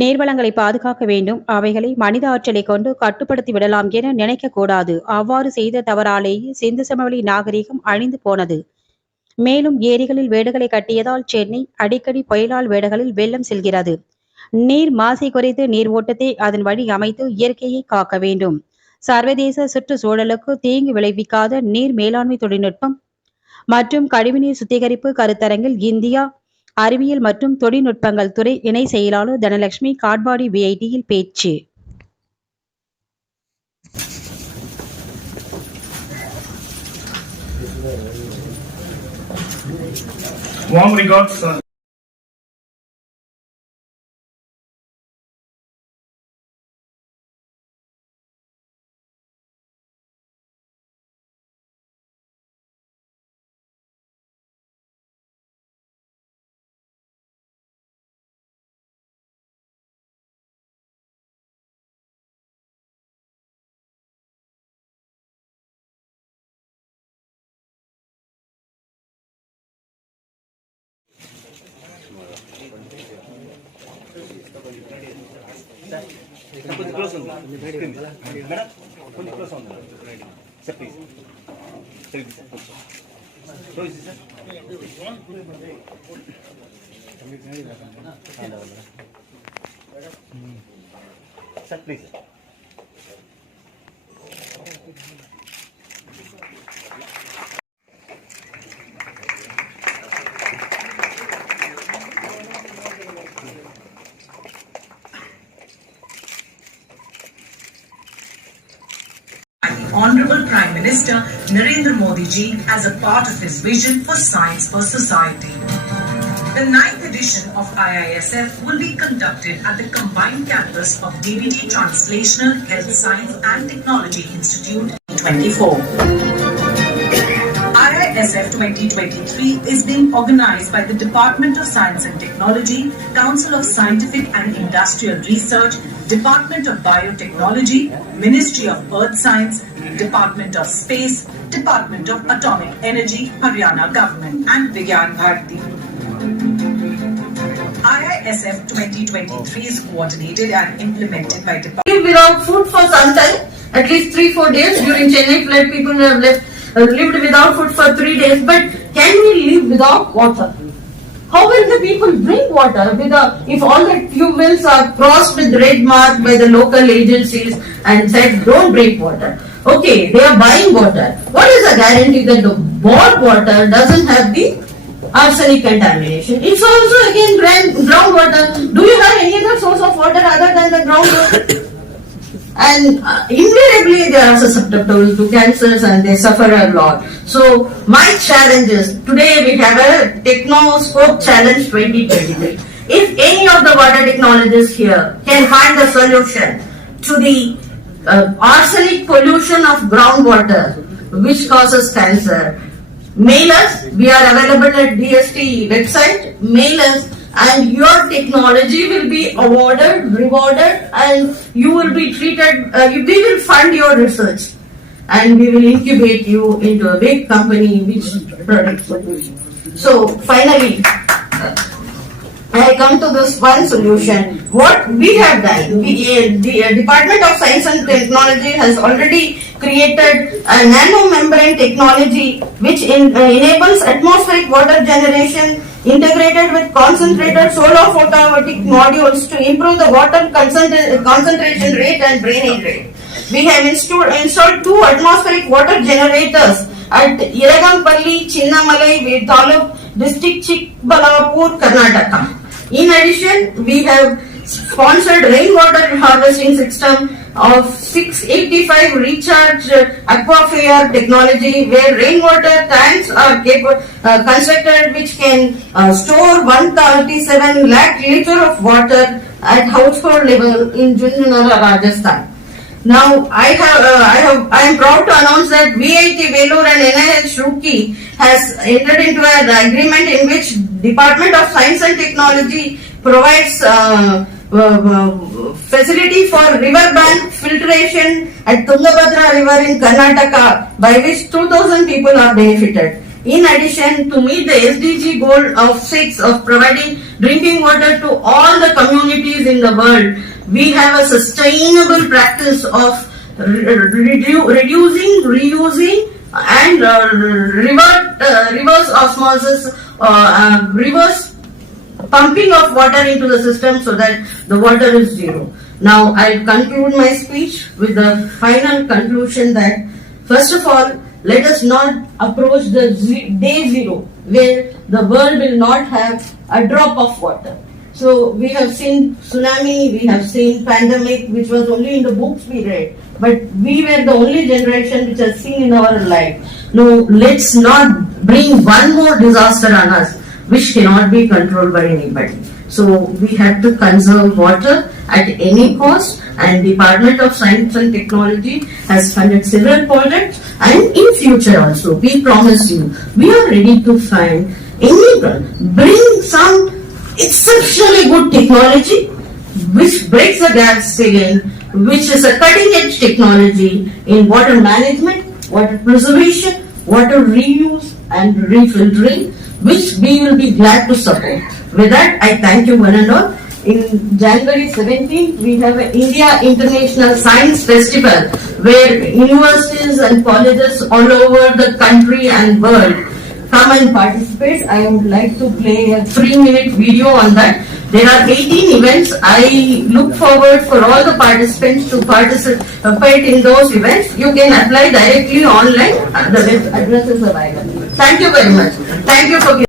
நீர்வளங்களை பாதுகாக்க வேண்டும். அவைகளை மனித ஆற்றலை கொண்டு கட்டுப்படுத்தி விடலாம் என நினைக்கக்கூடாது அவ்வாறு செய்த தவறாலேயே சிந்து சமவெளி நாகரிகம் அழிந்து போனது. மேலும் ஏரிகளில் வேடுகளை கட்டியதால் சென்னை அடிக்கடி புயலால் வேடுகளில் வெள்ளம் செல்கிறது. நீர் மாசை குறைத்து நீர் ஓட்டத்தை அதன் வழி அமைத்து இயற்கையை காக்க வேண்டும். சர்வதேச சுற்றுச்சூழலுக்கு தீங்கு விளைவிக்காத நீர் மேலாண்மை தொழில்நுட்பம் மற்றும் கழிவுநீர் சுத்திகரிப்பு கருத்தரங்கில் இந்தியா அறிவியல் மற்றும் தொழில்நுட்பங்கள் துறை இணை செயலாளர் தனலட்சுமி காட்பாடி விஐடியில் பேச்சு. Warm regards, కొంచెం close ఉంది. మేడం, కొంచెం close ఉంది. Sir, please. సార్, ఇది సార్, కొంచెం. Close ఇది sir. Sir, please sir. Honorable Prime Minister Narendra Modi ji as a part of his vision for science for society. The ninth edition of IISF will be conducted at the combined campus of DVT Translational Health Science and Technology Institute 24. IISF 2023 is being organized by the Department of Science and Technology, Council of Scientific and Industrial Research, Department of Biotechnology, Ministry of Earth Science, Department of Space, Department of Atomic Energy, Haryana Government, and Vigyan Bharati. IISF 2023 is coordinated and implemented by Department. without food for some time, at least three, four days. During Chennai flood, people have left, uh, lived without food for three days. But can we live without water? How will the people drink water with the, if all the tube wells are crossed with red mark by the local agencies and said don't drink water? Okay, they are buying water. What is the guarantee that the bought water doesn't have the arsenic contamination? It's also again ground- groundwater. Do you have any other source of water other than the groundwater? And uh, invariably they are susceptible to cancers and they suffer a lot. So my challenge is today we have a Technoscope Challenge 2023. If any of the water technologists here can find the solution to the uh, arsenic pollution of groundwater which causes cancer, mail us. We are available at DST website. Mail us and your technology will be awarded, rewarded, and you will be treated. Uh, we will fund your research, and we will incubate you into a big company which products. So finally. uh, I come to this one solution. What we have done, we, uh, the uh, Department of Science and Technology has already created a nano membrane technology which in, uh, enables atmospheric water generation integrated with concentrated solar photovoltaic modules to improve the water concentra- concentration rate and drainage rate. We have installed, two atmospheric water generators at Iragampalli, Chinnamalai, Taluk, district Chikbalapur, Karnataka. In addition, we have sponsored rainwater harvesting system of 685 recharge uh, aquifer technology where rainwater tanks are uh, constructed which can uh, store 137 lakh liter of water at household level in Junjunara, Rajasthan. Now, I have, uh, I have, I am proud to announce that VIT Velur and NIH Roorkee has entered into an agreement in which Department of Science and Technology provides uh, facility for river bank filtration at Tungabhadra River in Karnataka, by which 2,000 people are benefited. in addition, to meet the SDG goal of six of providing drinking water to all the communities in the world, we have a sustainable practice of re- redu- reducing, reusing, and uh, revert, uh, reverse osmosis, uh, uh, reverse pumping of water into the system so that the water is zero. Now I'll conclude my speech with the final conclusion that first of all, let us not approach the day zero where the world will not have a drop of water. So we have seen tsunami, we have seen pandemic, which was only in the books we read, but we were the only generation which has seen in our life. No, let's not bring one more disaster on us, which cannot be controlled by anybody. So we have to conserve water at any cost, and Department of Science and Technology has funded several projects, and in future also, we promise you, we are ready to find any, bring some exceptionally good technology which breaks the gas ceiling, which is a cutting edge technology in water management, water preservation, water reuse and refiltering, which we will be glad to support. With that, I thank you one and all. In January 17th, we have an India International Science Festival where universities and colleges all over the country and world come and participate. I would like to play a three minute video on that. There are 18 events. I look forward for all the participants to participate in those events. You can apply directly online. Uh, The web address is available. Thank you very much. Thank you for.